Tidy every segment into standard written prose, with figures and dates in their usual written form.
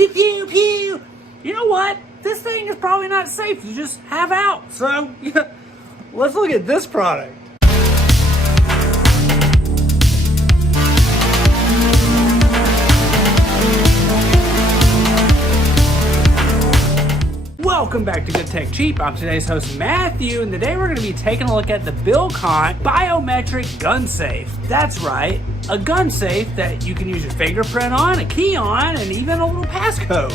pew, pew, pew. You know what? This thing is probably not safe to just have out. So, yeah, let's look at this product. Welcome back to Good Tech Cheap. I'm today's host Matthew, and today we're going to be taking a look at the BILLCONCH Biometric Gun Safe. That's right, a gun safe that you can use your fingerprint on, a key on, and even a little passcode.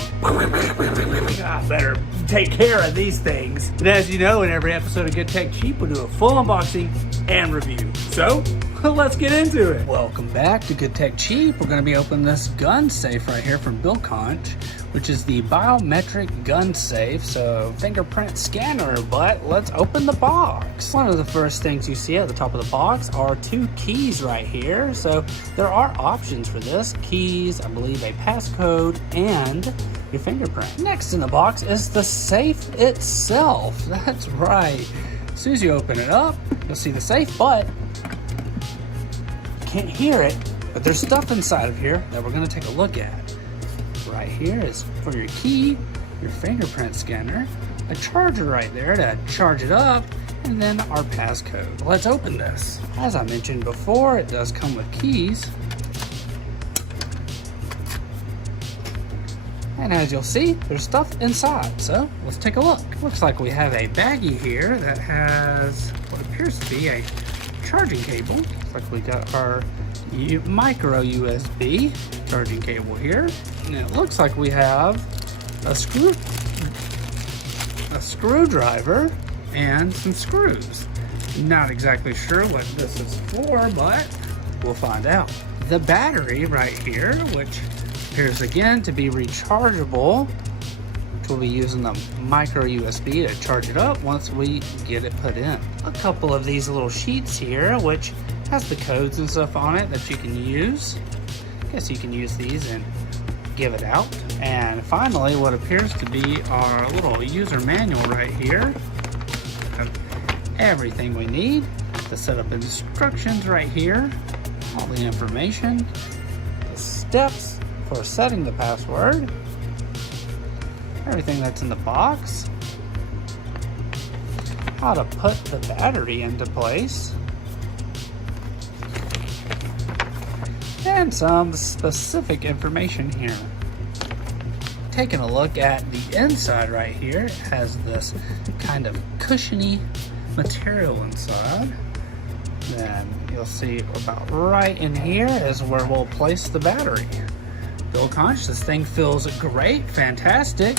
I better take care of these things. And as you know, in every episode of Good Tech Cheap, we'll do a full unboxing and review. So, let's get into it. Welcome back to Good Tech Cheap. We're going to be opening this gun safe right here from BILLCONCH, which is the Biometric Gun Safe. So, fingerprint scanner, but let's open the box. One of the first things you see at the top of the box are two keys right here. So, there are options for this. Keys, I believe a passcode, and your fingerprint. Next in the box is the safe itself. That's right. As soon as you open it up, you'll see the safe, but can't hear it, but there's stuff inside of here that we're going to take a look at. Right here is for your key, your fingerprint scanner, a charger right there to charge it up, and then our passcode. Let's open this. As I mentioned before, it does come with keys. And as you'll see, there's stuff inside, so let's take a look. Looks like we have a baggie here that has what appears to be a charging cable. Looks like we got our micro USB charging cable here. And it looks like we have a screwdriver and some screws. Not exactly sure what this is for, but we'll find out. The battery right here, which appears again to be rechargeable, which we'll be using the micro USB to charge it up once we get it put in. A couple of these little sheets here, which has the codes and stuff on it that you can use. I guess you can use these and give it out. And finally, what appears to be our little user manual right here. Everything we need. The setup instructions right here. All the information. The steps for setting the password. Everything that's in the box. How to put the battery into place. And some specific information here. Taking a look at the inside right here, it has this kind of cushiony material inside. Then you'll see about right in here is where we'll place the battery. BILLCONCH, this thing feels great, fantastic.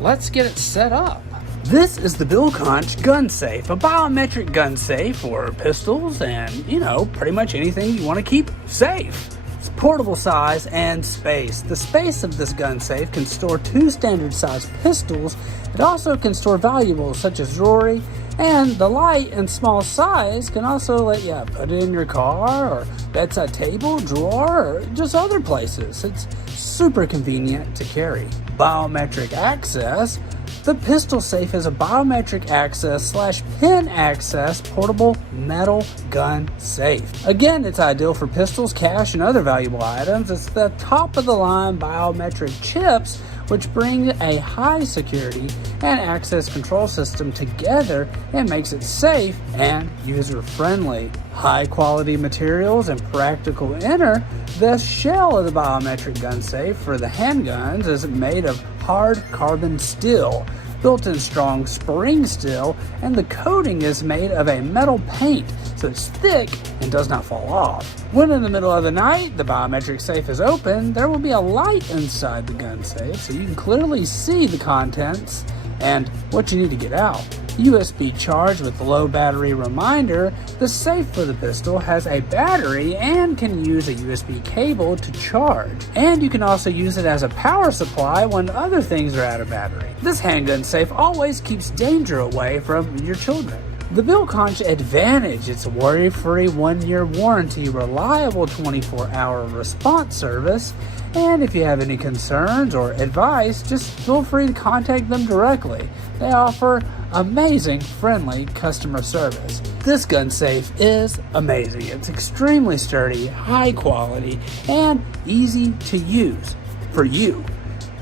Let's get it set up. This is the BILLCONCH gun safe, a biometric gun safe for pistols and, you know, pretty much anything you want to keep safe. It's portable size and space. The space of this gun safe can store 2 standard size pistols. It also can store valuables such as jewelry, and the light and small size can also let you put it in your car or bedside table, drawer, or just other places. It's super convenient to carry. Biometric access. The pistol safe is a biometric access / pin access portable metal gun safe. Again, it's ideal for pistols, cash, and other valuable items. It's the top of the line biometric chips, which bring a high security and access control system together and makes it safe and user-friendly. High quality materials and practical inner. The shell of the biometric gun safe for the handguns is made of hard carbon steel, built-in strong spring steel, and the coating is made of a metal paint, so it's thick and does not fall off. When in the middle of the night, the biometric safe is open, there will be a light inside the gun safe so you can clearly see the contents and what you need to get out. USB charge with low battery reminder. The safe for the pistol has a battery and can use a USB cable to charge. And you can also use it as a power supply when other things are out of battery. This handgun safe always keeps danger away from your children. The BILLCONCH Advantage, it's a worry-free 1-year warranty, reliable 24-hour response service, and if you have any concerns or advice, just feel free to contact them directly. They offer amazing, friendly customer service. This gun safe is amazing. It's extremely sturdy, high quality, and easy to use for you.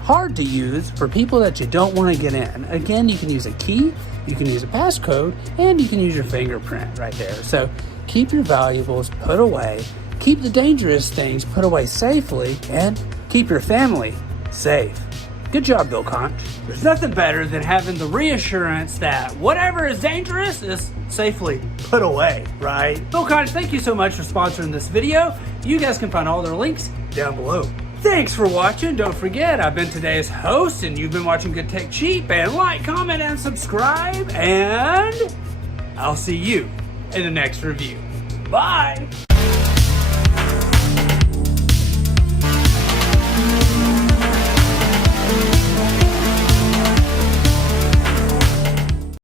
hard to use for people that you don't want to get in. Again, you can use a key, you can use a passcode, and you can use your fingerprint right there. So keep your valuables put away, keep the dangerous things put away safely, and keep your family safe. Good job, BILLCONCH. There's nothing better than having the reassurance that whatever is dangerous is safely put away, right? BILLCONCH, thank you so much for sponsoring this video. You guys can find all their links down below. Thanks for watching. Don't forget, I've been today's host, and you've been watching Good Tech Cheap. And like, comment, and subscribe. And I'll see you in the next review. Bye.